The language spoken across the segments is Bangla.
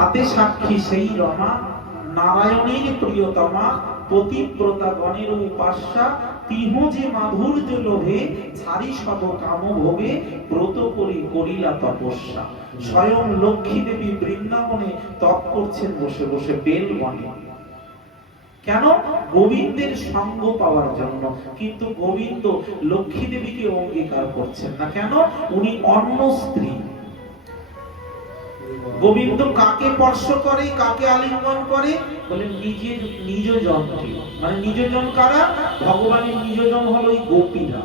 তাতে সাক্ষী সেই রমা, নারায়ণের প্রিয়তমা, পতিব্রতা গণের উপাস্যা, তিহ যে মাধুর্য লোভে ছাড়ি সব কাম ভোগে ব্রত করি করিলা তপস্যা। স্বয়ং লক্ষ্মী দেবী বৃন্দাবনে তপ করছেন বসে বসে বেল বনে। কেন? গোবিন্দের সঙ্গ পাওয়ার জন্য। কিন্তু গোবিন্দ লক্ষ্মী দেবীকে অঙ্গীকার করছেন না। কেন? উনি অন্য স্ত্রী। গোবিন্দ কাকে স্পর্শ করে, কাকে আলিঙ্গন করে? বলে নিজের নিজজনকে। মানে নিজজন কারা? ভগবানের নিজজন হলো এই গোপীরা।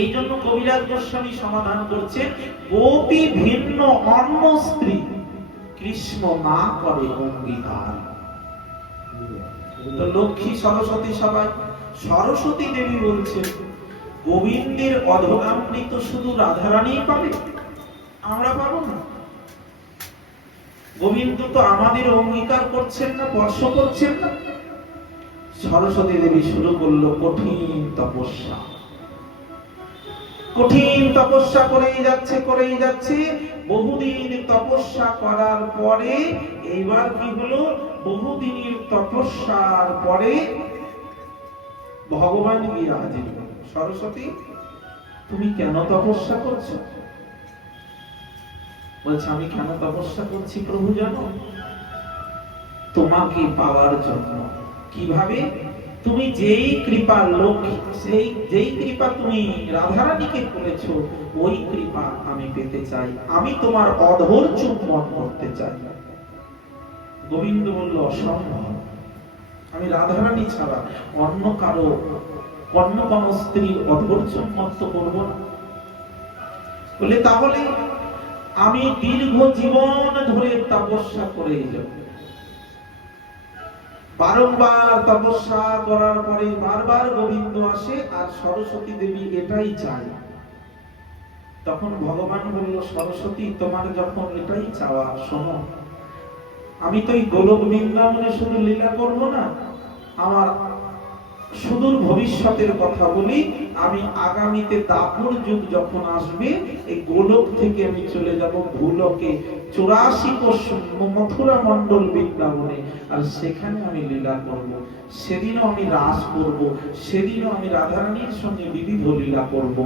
এই জন্য কবিরাজ গোস্বামী সমাধান করছেন, গোপী ভিন্ন অন্য স্ত্রী কৃষ্ণ না করে অঙ্গীকার। তো লক্ষ্মী সরস্বতী সবাই, সরস্বতী দেবী বলছেন গোবিন্দের অধরামৃত শুধু রাধারানী পাবে, আমরা পাবো না। গোবিন্দ তো আমাদের অঙ্গীকার করছেন না, স্পর্শ করছেন না। সরস্বতী দেবী শুরু করলো কঠিন তপস্যা। কঠিন তপস্যা করেই যাচ্ছে। বহুদিন তপস্যা করার পরে এইবার কি হলো? বহুদিনের তপস্যার পরে ভগবান গিয়ে হাজির হলেন। সরস্বতী, তুমি কেন তপস্যা করছো? বলছে, আমি কেন তপস্যা করছি প্রভু জানো? তোমাকে পাওয়ার জন্য। কিভাবে? তুমি যেই কৃপা যেই কৃপা তুমি রাধারানীকে করেছো, ওই কৃপা আমি পেতে চাই। আমি তোমার অধর চুম্বন করতে চাই। গোবিন্দ বলল, অসম্ভব। আমি রাধারানী ছাড়া অন্য কোন স্ত্রীর অধর চুম্বন করবো না। বলে, তাহলে আমি দীর্ঘ জীবন ধরে তপস্যা করে যাব। বারংবার তপস্যা করার পরে বারবার গোবিন্দ আসে, আর সরস্বতী দেবী এটাই চায়। তখন ভগবান বলল, সরস্বতী, তোমার যখন এটাই চাওয়া, শোনো, আমি তো এই গোলক বৃন্দাবনে শুধু লীলা করব না, আমার সুদূর ভবিষ্যতের কথা বলি। আমি আগামীতে দাপুর যুগ যখন আসবে, এই গোলক থেকে আমি চলে যাব ভূলোকে, 84 কোষ মথুরা মণ্ডল বৃন্দাবনে, আর সেখানে আমি লীলা করব। সেদিনও আমি রাস করব, সেদিনও আমি রাধারানীর সঙ্গে বিবিধ লীলা করব।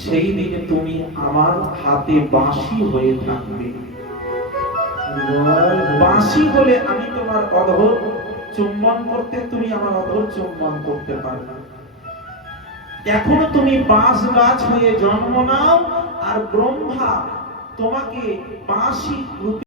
সেই দিনে তুমি আমার হাতে বাঁশি হয়ে থাকবে। বাঁশি হলে আমি তোমার অধর চুম্বন করতে, তুমি আমার অধর চুম্বন করতে পারবে। এখনো তুমি বাঁশ গাছ হয়ে জন্ম নাও, আর ব্রহ্মা তোমাকে বাঁশি রূপে